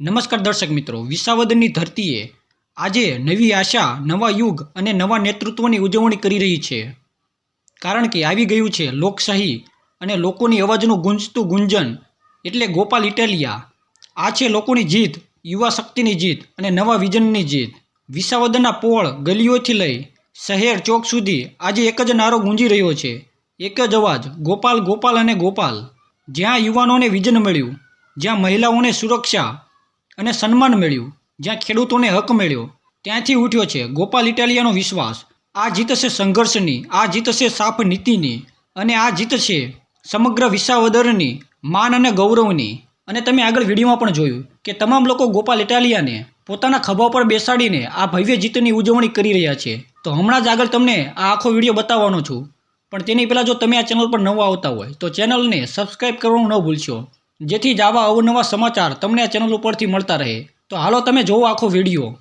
નમસ્કાર દર્શક મિત્રો વિસાવદનની ધરતીએ આજે નવી આશા, નવા યુગ અને નવા નેતૃત્વની ઉજવણી કરી રહી છે. કારણ કે આવી ગયું છે લોકશાહી અને લોકોની અવાજનું ગુંજતું ગુંજન. એટલે ગોપાલ ઇટાલિયા, આ છે લોકોની જીત, યુવા શક્તિની જીત અને નવા વિઝનની જીત. વિસાવદનના પોળ ગલીઓથી લઈ શહેર ચોક સુધી આજે એક જ નારો ગુંજી રહ્યો છે. એક જ અવાજ, ગોપાલ ગોપાલ અને ગોપાલ. જ્યાં યુવાનોને વિઝન મળ્યું, જ્યાં મહિલાઓને સુરક્ષા અને સન્માન મળ્યું જ્યાં ખેડૂતોને હક મળ્યો. ત્યાંથી ઉઠ્યો છે. ગોપાલ ઇટાલિયાનો વિશ્વાસ. આ જીત છે સંઘર્ષની, આ જીત છે સાફ નીતિની અને આ જીત છે સમગ્ર વિસાવદરની માન અને ગૌરવની. અને તમે આગળ વિડીયોમાં પણ જોયું કે તમામ લોકો ગોપાલ ઇટાલિયાને પોતાના ખભા પર બેસાડીને આ ભવ્ય જીતની ઉજવણી કરી રહ્યા છે. તો હમણાં જ આગળ તમને આ આખો વીડિયો બતાવવાનો છું. પણ તેની પહેલાં જો તમે આ ચેનલ પર નવા આવતા હોય તો ચેનલને સબસ્ક્રાઇબ કરવાનું ન ભૂલશો. જેથી જ આવા અવનવા સમાચાર તમને આ ચેનલ ઉપરથી મળતા રહે. તો હાલો તમે જોવો આખો વીડિયો.